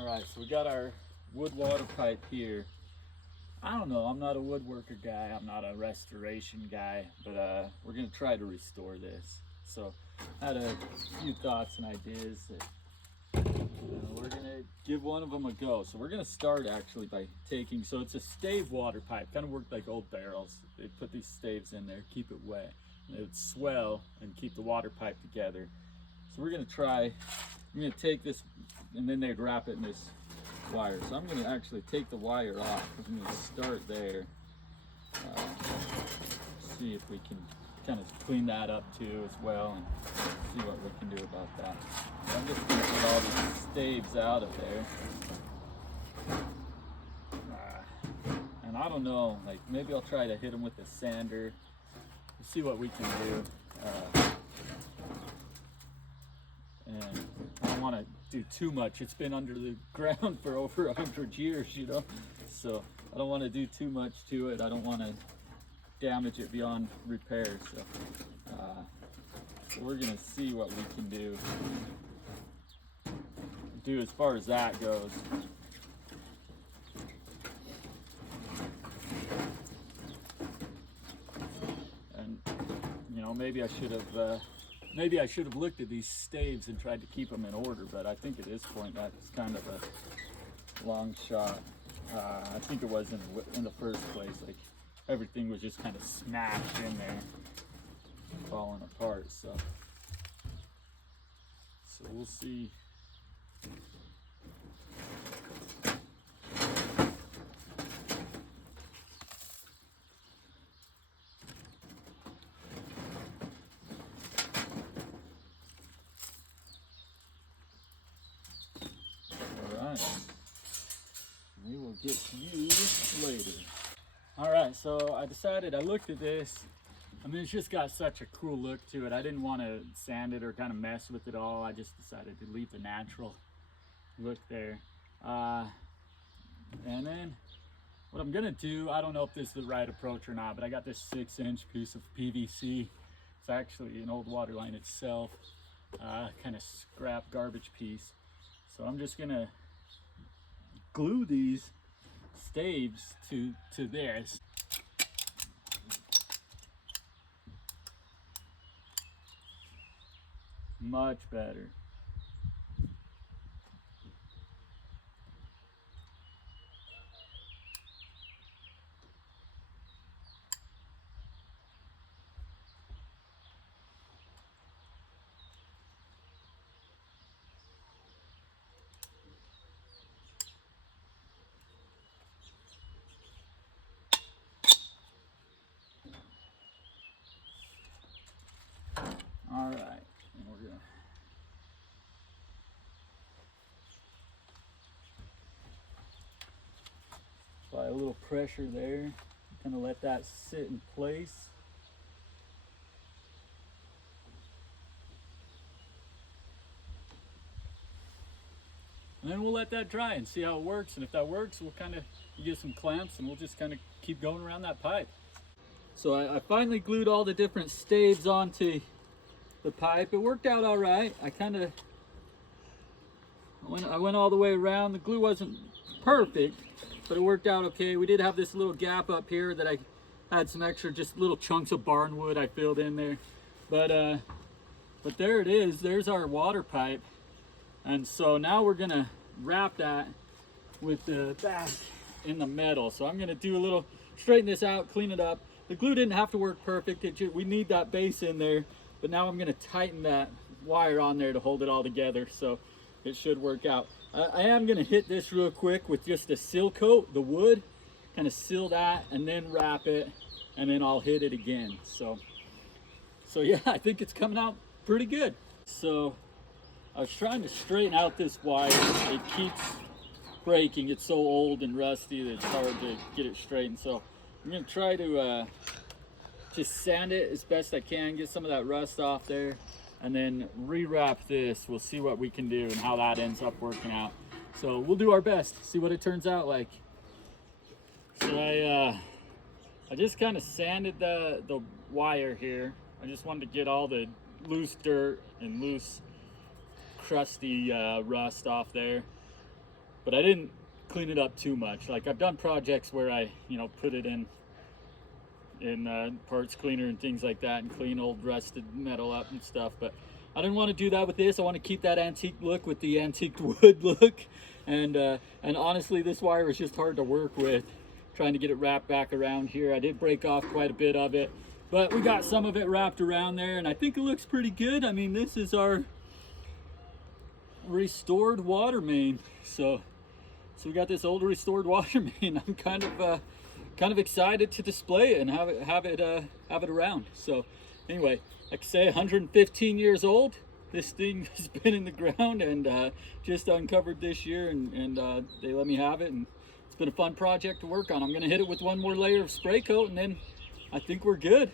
All right, so we got our wood water pipe here. I don't know, I'm not a woodworker guy, I'm not a restoration guy, but we're gonna try to restore this. So I had a few thoughts and ideas that we're gonna give one of them a go. So we're gonna start actually by taking, so it's a stave water pipe, kind of worked like old barrels. They put these staves in there, keep it wet, and it would swell and keep the water pipe together. So we're gonna try, I'm gonna take this, and then they'd wrap it in this wire. So I'm gonna actually take the wire off. I'm gonna start there. See if we can kind of clean that up too as well, and see what we can do about that. So I'm just gonna get all these staves out of there. And I don't know, like maybe I'll try to hit them with a sander. We'll see what we can do. And I don't want to do too much. It's been under the ground for over 100 years, you know, so I don't want to do too much to it. I don't want to damage it beyond repair. So we're gonna see what we can do as far as that goes. And you know, maybe I should have looked at these staves and tried to keep them in order, but I think at this point that's kind of a long shot. I think it was in the first place, like everything was just kind of smashed in there, falling apart. So we'll see. We will get to you later. All right, so I decided, I looked at this. I mean, it's just got such a cool look to it. I didn't want to sand it or kind of mess with it all. I just decided to leave the natural look there. And then what I'm gonna do, I don't know if this is the right approach or not, but I got this 6-inch piece of PVC. It's actually an old water line itself, kind of scrap garbage piece. So I'm just gonna glue these staves to this. Much better. All right, and we're gonna apply a little pressure there, kind of let that sit in place. And then we'll let that dry and see how it works. And if that works, we'll kind of get some clamps and we'll just kind of keep going around that pipe. So I finally glued all the different staves onto the pipe. It worked out all right. I went all the way around. The glue wasn't perfect, but it worked out okay. We did have this little gap up here that I had some extra, just little chunks of barnwood I filled in there. But there it is. There's our water pipe. And so now we're gonna wrap that with the back in the metal. So I'm gonna do a little, straighten this out, clean it up. The glue didn't have to work perfect. We need that base in there, but now I'm gonna tighten that wire on there to hold it all together. So it should work out. I am gonna hit this real quick with just a seal coat, the wood, kind of seal that and then wrap it, and then I'll hit it again. So yeah, I think it's coming out pretty good. So I was trying to straighten out this wire. It keeps breaking. It's so old and rusty that it's hard to get it straightened. So I'm gonna try to just sand it as best I can, get some of that rust off there, and then rewrap this. We'll see what we can do and how that ends up working out. So we'll do our best, see what it turns out like. So I just kind of sanded the wire here. I just wanted to get all the loose dirt and loose crusty rust off there. but I didn't clean it up too much. Like I've done projects where I, you know, put it in parts cleaner and things like that and clean old rusted metal up and stuff, but I didn't want to do that with this. I want to keep that antique look with the antique wood look, and honestly this wire is just hard to work with, trying to get it wrapped back around here. I did break off quite a bit of it, but we got some of it wrapped around there, and I think it looks pretty good. I mean, this is our restored water main, so we got this old restored water main. I'm kind of excited to display it and have it around. So anyway, like I say, 115 years old. This thing has been in the ground and just uncovered this year, and they let me have it, and it's been a fun project to work on. I'm gonna hit it with one more layer of spray coat, and then I think we're good.